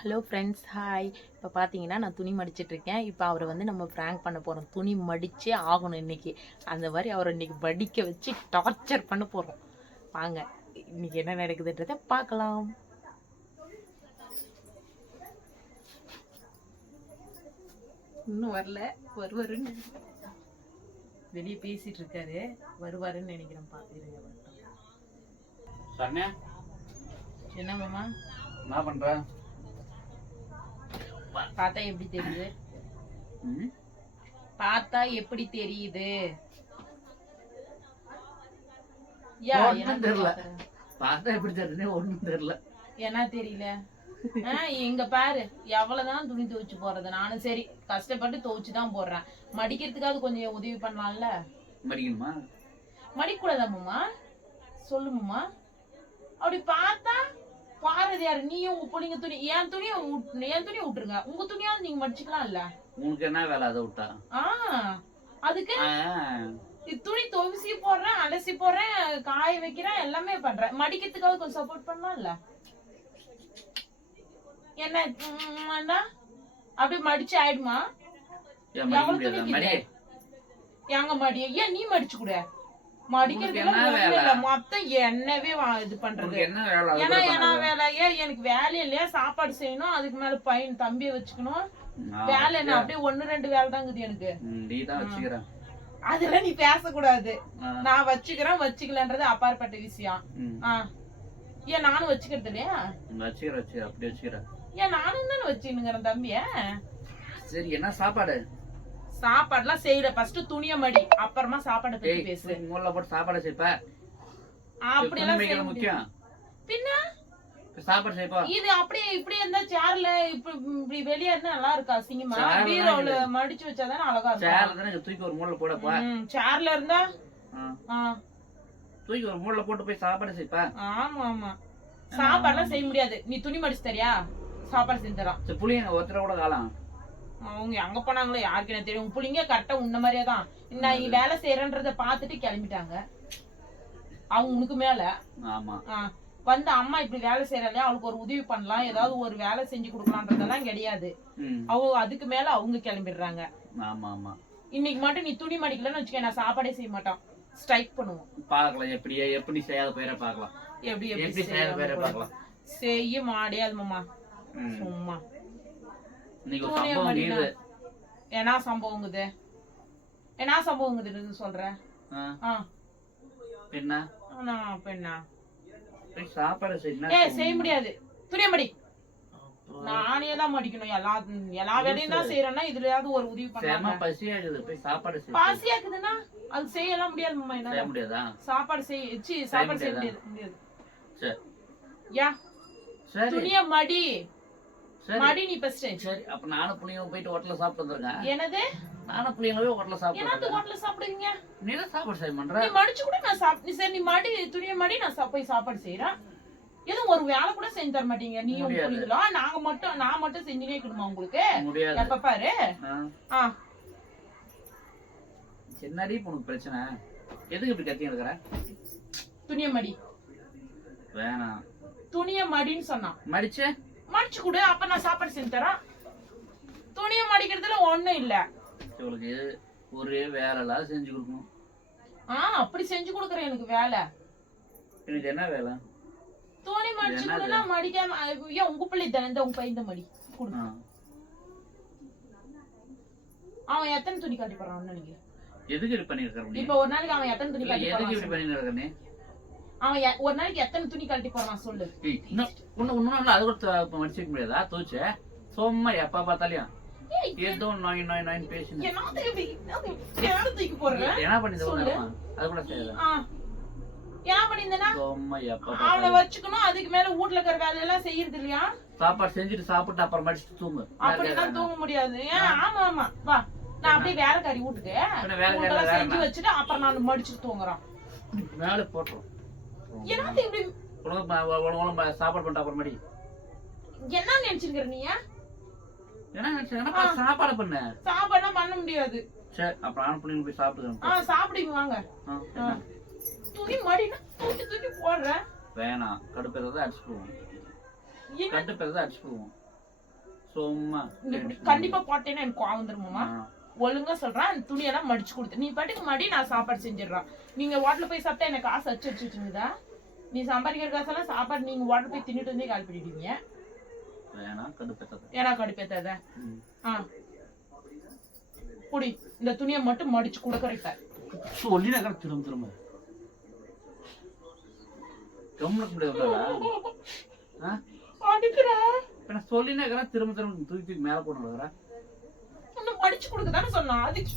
Hello friends, hi. இப்போ பார்த்தீங்கன்னா நான் துணி மடிச்சிட்ருக்கேன். இப்போ அவரை வந்து நம்ம ப்ராங்க் பண்ண போகிறோம். துணி மடிச்சே ஆகணும் இன்னைக்கு. அந்த மாதிரி அவரை இன்னைக்கு மடிக்க வச்சு டார்ச்சர் பண்ண போகிறோம். வாங்க இன்னைக்கு என்ன நடக்குதுன்றதை பார்க்கலாம். இன்னும் வரல, வருவாருன்னு வெளியே பேசிட்டு இருக்காரு. வருவாருன்னு நினைக்கிறேன். பார்த்துருங்க மட்டும். என்ன மாமா என்ன பண்ற? பார்த்தா எப்படி தெரியுது? பார்த்தா எப்படி தெரியுது? தெரியல. பார்த்தா எப்படி தெரியுது? ஒண்ணும் தெரியல. என்ன தெரியல? எங்க பாரு, எவ்வளவுதான் துணி துவைச்சு போறது. நானும் சரி கஷ்டப்பட்டு துவைச்சுதான் போடுறேன். மடிக்கிறதுக்காவது கொஞ்சம் உதவி பண்ணலாம்ல. மடிக்கணுமா? மடிக்க கூடாதாம்மா? சொல்லுமா. அப்படி பார்த்தா பாரதி யாரு? நீயும் உங்க பிள்ளைங்க துணி, என் துணியை விட்டுருங்க. உங்க துணியாவது நீங்க மடிச்சுக்கலாம் இல்ல. உனக்கு என்ன வேலை அதை விட்டா? அதுக்கு துணி துவசி போடுறேன், அலசி போடுறேன், காய வைக்கிறேன், எல்லாமே பண்றேன். மடிக்கிறதுக்காவது கொஞ்சம் சப்போர்ட் பண்ணலாம்ல. என்ன அப்படி மடிச்சு ஆயிடுமா? எவ்வளவு துணி எங்க மடி? ஏன் நீ மடிச்சு கூட? மடிக்கிறதுல மொத்தம் என்னவே இது பண்றது. ஏன்னா வேலையே எனக்கு வேலை இல்லையா? சாப்பாடு செய்யணும், அதுக்கு மேல பையன் தம்பியை வச்சுக்கணும். வேலை என்ன அப்படியே 1-2 வேலை தாங்குது எனக்கு. அதெல்லாம் நீ பேசக்கூடாது. நான் வச்சுக்கிறேன்றது அப்பாற்பட்ட விஷயம். ஏன் நானும் வச்சுக்கிறது இல்லையா? ஏன் நானும் தானே வச்சுக்கிறேன் தம்பிய. சரி, என்ன சாப்பாடு? சாப்பாடுலாம் செய்யல. ஃபர்ஸ்ட் துணிய மடி, அப்புறமா சாப்பாடு பத்தி பேசு. மூளை போட்டு சாப்பாடு செய்ப்ப. அப்படி எல்லாம் முக்கியம். பின்ன சாப்பாடு செய்ப்பா. இது அப்படியே இப்படி இருந்தா சேர்ல இப்படி வெளிய இருந்தா நல்லா இருக்கா? அசிங்கமா பீரோல மடிச்சு வச்சாதானே அழகா இருக்கும். சேர்ல தானே தூக்கி ஒரு மூலைல போடப்பா. சேர்ல இருந்தா தூக்கி ஒரு மூலைல போட்டு போய் சாப்பாடு செய்ப்பா. ஆமா சாப்பாடுலாம் செய்ய முடியாது. நீ துணி மடிச்சு தரியா? சாப்பாடு செஞ்சு தரான். புளியங்க ஒருத்தர கூட காலம். அவங்க எங்க போனாங்களோ யாருக்கு என்ன தெரியும். புள்ளிங்க கரெக்டா உன்ன மாதிரியே தான். நான் வேலை செய்யறேன்றத பாத்துட்டு கிளம்பிட்டாங்க. அவங்க உனக்கு மேல வந்து அம்மா இப்படி வேலை செய்யறாங்க, அவளுக்கு ஒரு உதவி பண்ணலாம், ஏதாவது ஒரு வேலை செஞ்சு கொடுக்கலான்றதெல்லாம் கிடையாது. அவங்க அதுக்கு மேல அவங்க கிளம்பிடுறாங்க. இன்னைக்கு மட்டும் நீ துணி மடிக்கலன்னு வச்சுக்க, நான் சாப்பாடே செய்ய மாட்டோம். ஸ்ட்ரைக் பண்ணுவோம். பாக்கலாம் எப்படி செய்யாத பேரை பாக்கலாம். எப்படி செய்யாத பேரை பாக்கலாம். செய்ய மாடியாது மாமா. சும்மா என்ன சம்பவங்குது சொல்ற? செய்ய முடியாது. துணிய மடி. நானே தான் மடிக்கணும். எல்லா வேலையும் தான் செய்யறேன்னா இதுலயாவது ஒரு உதவி பண்ண. பசியாக்குதுன்னா அது செய்யலாம் முடியாது மாமா. என்ன சாப்பாடு செய்ய முடியாது. துணிய மடி மடி. நீ ஃபர்ஸ்ட். சரி, அப்ப நானும் புள்ளையும் போயிட்டு ஹோட்டல்ல சாப்பிட்டு வந்திருக்கேன். என்னது? நானும் புள்ளையும் போய் ஹோட்டல்ல சாப்பிட்டு. என்னது ஹோட்டல்ல சாப்பிடுவீங்க? நீ தான் சாப்பாடு செய்ய பண்ற. நீ மடிச்சு கூட நான் சாப்பிட்டு. சரி, நீ மடி, துணியை மடி, நான் போய் சாப்பாடு செய்யறேன். எதுவும் ஒரு வேலை கூட செஞ்சு தர மாட்டீங்க நீ புள்ளிங்களா? நான் மட்டும் செஞ்சுனே இருக்கணுமா உங்களுக்கு? எப்ப பாரு. என்னடி உனக்கு பிரச்சனை? எதுக்கு இப்படி கத்தி எடுக்கிற? துணியை மடி. வேணாம். துணியை மடின்னு சொன்னா மடிச்சு கொடு, அப்ப நான் சாப்பாடு செஞ்சு தரேன். துணியை மடிக்கிறதுல ஒண்ணும் இல்ல. உங்களுக்கு ஒரே வேலை செஞ்சு கொடுக்கணும். அப்படி செஞ்சு கொடுக்குறேன். எனக்கு வேலை. எனக்கு என்ன வேலை? துணி மடிச்சுன்னா மடிக்காம ஏன் உங்க பிள்ளை தானே இந்த உங்க பையன் மடி கொடுங்க. அவன் எத்தனை துணி காட்டி போறான் நினைக்கிறேன்? எதுக்கு இப்படி பண்ணிருக்கான்? இப்ப ஒரு நாளைக்கு அவன் எத்தனை துணி காட்டி எதுக்கு இப்படி பண்ணிருக்கானே? அவன் ஒரு நாளைக்கு எத்தனை துணி கழட்டி போறான் சொல்லு. இன்னும் அது கூட மடிச்சுக்க முடியாதா? தூச்சு சும்மா எப்ப பார்த்தாலையும் ஏதோ நோய் பேசுங்க. என்ன பண்ணி சொல்லு. அது கூட செய்யுது. என்ன பண்ணிருந்தேன்னா அவனை வச்சுக்கணும். அதுக்கு மேல வீட்டுல இருக்கிற வேலையெல்லாம் செய்யறது இல்லையா? சாப்பாடு செஞ்சுட்டு சாப்பிட்டு அப்புறம் மடிச்சுட்டு தூங்கு. அப்படிதான் தூங்க முடியாது. ஆமா வா, நான் அப்படியே வேலைக்காரி வீட்டுக்கு செஞ்சு வச்சுட்டு அப்புறம் நான் மடிச்சுட்டு தூங்குறான். மேல போட்டுரும். சாப்பாடு பண்ணிட்டு அப்புறம் மடி. என்ன நினைச்சிருக்கிற நீ? சாப்பாடு பண்ண. சாப்பாடு பண்ண முடியாது. சரி, அப்புறம் ஆன் பண்ணி போய் சாப்பிடுங்க. சாப்பிடுங்க வாங்க. துணி மடினா தூக்கி போடுற. வேணாம், கடுப்பேறத அடிச்சு போவோம். கடுப்பேறத அடிச்சு போவோம். சும்மா கண்டிப்பா போட்டேன்னா எனக்கு கோவம் வந்துருமாமா. ஒழுங்கா சொல்றான், அந்த துணியெல்லாம் மடிச்சு கொடுத்து நீ பாட்டுக்கு மடி, நான் சாப்பாடு செஞ்சிடறான். நீங்க ஹோட்டல்ல போய் சாப்பிட்டா எனக்கு காசு வச்சுருச்சுங்களா? நீ சம்பாதிக்கிற காசெல்லாம் சாப்பாடு நீங்க ஹோட்டல் போய் தின்னுட்டு வந்தே கால் பண்ணிடுவீங்க. ஏன்னா கடுப்பேத்தாத. புடி, இந்த துணியை மட்டும் மடிச்சு கொடுக்கறீங்க. சொல்லி நான் திரும்ப திரும்ப சொல்லினா திரும்ப திரும்ப தூக்கி மேல போட்டு மடிச்சு கொடுக்கதானே சொன்னா. அதுக்கு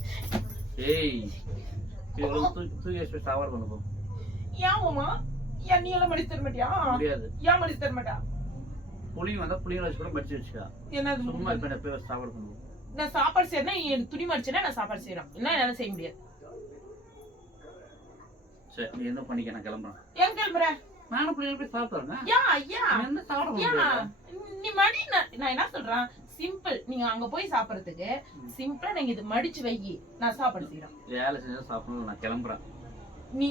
ஏய் தூக்கி சாவார் பண்ண போ. ஏன்மா ஏன் நீ எல்லாம் மடிச்சு தர மாட்டியா? முடியாது. ஏன் மடிச்சு தர மாட்டா? புளிங்க வந்தா புளிங்க வச்சு கூட மடிச்சு வச்சுக்கா. என்னது சும்மா இப்ப போய் சாப்பாடு பண்ணுவோம். நான் சாப்பாடு செய்யறேன்னா நீ துணி மடிச்சேன்னா நான் சாப்பாடு செய்யறேன். என்ன என்னால செய்ய முடியாது. சரி நீ என்ன பண்ணிக்க, நான் கிளம்புறேன். ஏன் கிளம்புற? நானும் பிள்ளைங்க போய் சாப்பிடுறேன். என்ன சாப்பிட நீ மடி. நான் என்ன சொல்றேன், சிம்பிள். நீங்க அங்க போய் சாப்பிடறதுக்கு சிம்பிளா நீங்க இது மடிச்சு வை, நான் சாப்பாடு செய்யறேன். வேலை செஞ்சா சாப்பிடணும், நான் கிளம்புறேன். நீ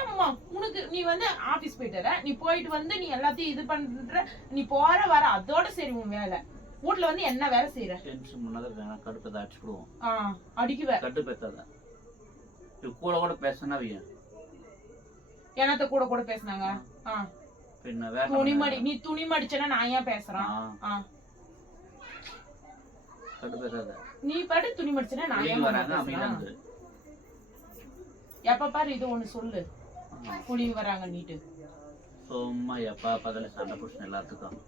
ஏம்மா உனக்கு நீ வந்து ஆபீஸ் போயிட்டு நீ போயிட்டு வந்து நீ எல்லாத்தையும் இது பண்ற, நீ போற வர அதோட சரி உன் வேலை. வீட்டுல வந்து என்ன வேலை செய்யற? டென்ஷன் பண்ணாத, கடுப்பை அடிச்சுடுவோம். அடிக்குவ கடுப்பேத்தாத. கூட கூட பேசினா வையன். என்னத்த கூட கூட பேசினாங்க? துணி மடி, நீ துணி மடிச்சனா நான் ஏன் பேசுறேன்? கடுப்பேத்தாத. நீ பாட்டு துணி மடிச்சனா நான் ஏன் பேசுறேன்? எப்ப பாரு இது ஒண்ணு சொல்லு, புளிங்க வராங்க நீட்டு. சும்மா எப்பா பதில சண்டை புடிச்சு எல்லாத்துக்கும்.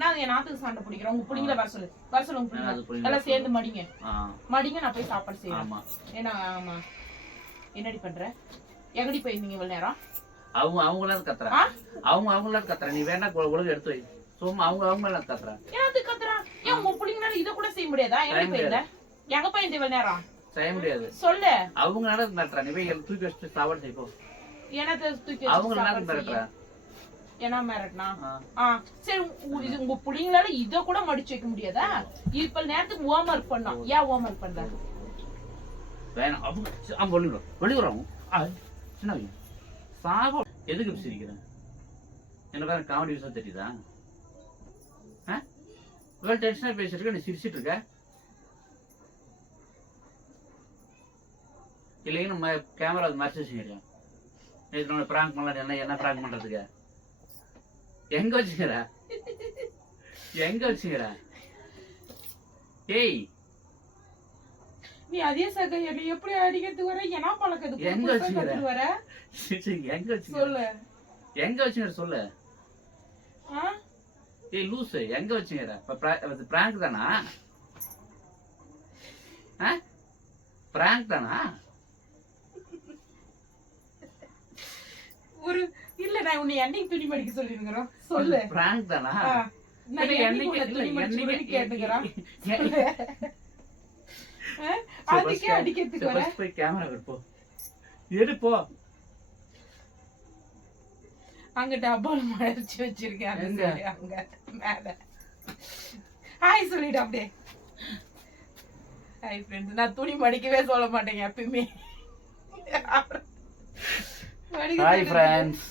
நான் என் நாத்துக்கு சண்டை பிடிக்கிறேன். உங்க புள்ளிங்களை வர சொல்லு, வர சொல்லு. உங்க புள்ளிங்க எல்லாம் சேர்ந்து மடிங்க, மடிங்க. நான் போய் சாப்பாடு செய்யறேன். ஏன்னா ஆமா என்னடி பண்ற? எங்கடி போயிருந்தீங்க இவ்வளவு நேரம்? அவங்களாம் கத்துறா, அவங்களாம் கத்துறா. நீ வேணா ஒழுங்கு எடுத்து வை. சும்மா அவங்களாம் கத்துறா. ஏன் கத்துறா? ஏன் உங்க புள்ளிங்கனால இத கூட செய்ய முடியாதா? எங்க போயிருந்த? எங்க போயிருந்த இவ்வளவு நேரம்? செய்ய முடியாது. சொல்லு. அவங்க நடத்துறா, நீ போய் தூக்கி வச்சுட்டு சாப்பாடு செய்ப்போ. என்னத்த தூக்கி அவங்க நடத்துறா? என்ன மிரட்டினா? சரி உங்க புள்ளிங்களால இத கூட மடிச்சு வைக்க முடியாதா? இப்ப நேரத்துக்கு ஹோம் ஒர்க் பண்ணோம். ஏன் ஹோம் ஒர்க் பண்ற? வேணாம். அவங்க வெளியுறோம். சின்ன சாப்பாடு எதுக்கு சிரிக்கிறேன்? என்ன பேர் காமெடி விஷயம் தெரியுதா? இவ்வளவு டென்ஷனா பேசிட்டு இருக்க, நீ சிரிச்சிட்டு இருக்க. இல்லைங்க நம்ம கேமரா மறைச்சு வச்சுக்கிறேன். நேற்று பிராங்க் பண்ணலாம். என்ன பிராங்க் பண்றதுக்கு? எங்க வச்சுக்கிற? எங்க வச்சுக்கிற? ஏய் நீ அதே சக என்ன எப்படி அடிக்கிறதுக்கு வர? என்ன பழக்கத்துக்கு எங்க வச்சுக்கிற? வர எங்க வச்சுக்கிற? சொல்லு. எங்க வச்சுக்கிற சொல்லு. ஏய் லூசு, எங்க வச்சுக்கிற? பிராங்க் தானா? பிராங்க் தானா? ஒரு இல்ல நான் உன்னை என்னைக்கு துணி மடிக்க சொல்லிருக்கிறோம் சொல்லு. பிராங்க் தானா? நான் என்னைக்கு துணி மடிக்க கேட்டுக்கிறேன். அதுக்கே அடிக்கிறதுக்கு வர. போய் கேமரா எடுப்போ. எடுப்போ. அங்க டப்பால மடிச்சு வச்சிருக்கேன். அங்க மேல. ஹாய் சொல்லிடு அப்படியே. Hi friends. நான் துணி மடிக்கவே சொல்ல மாட்டேங்க எப்பயுமே. Hi friends.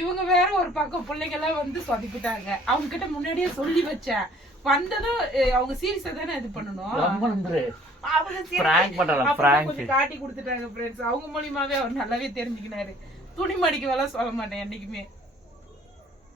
இவங்க வேற ஒரு பக்கம் பிள்ளைங்க எல்லாம் வந்து சொதப்பிட்டாங்க. அவங்க கிட்ட முன்னாடியே சொல்லி வச்சேன். வந்ததும் அவங்க சீரியஸா தானே இது பண்ணணும். காட்டி கொடுத்துட்டாங்க ஃப்ரெண்ட்ஸ். அவங்க மூலியமாவே அவர் நல்லாவே தெரிஞ்சுக்கினாரு. துணி மடிக்க வேலை சொல்ல மாட்டேன் என்னைக்குமே.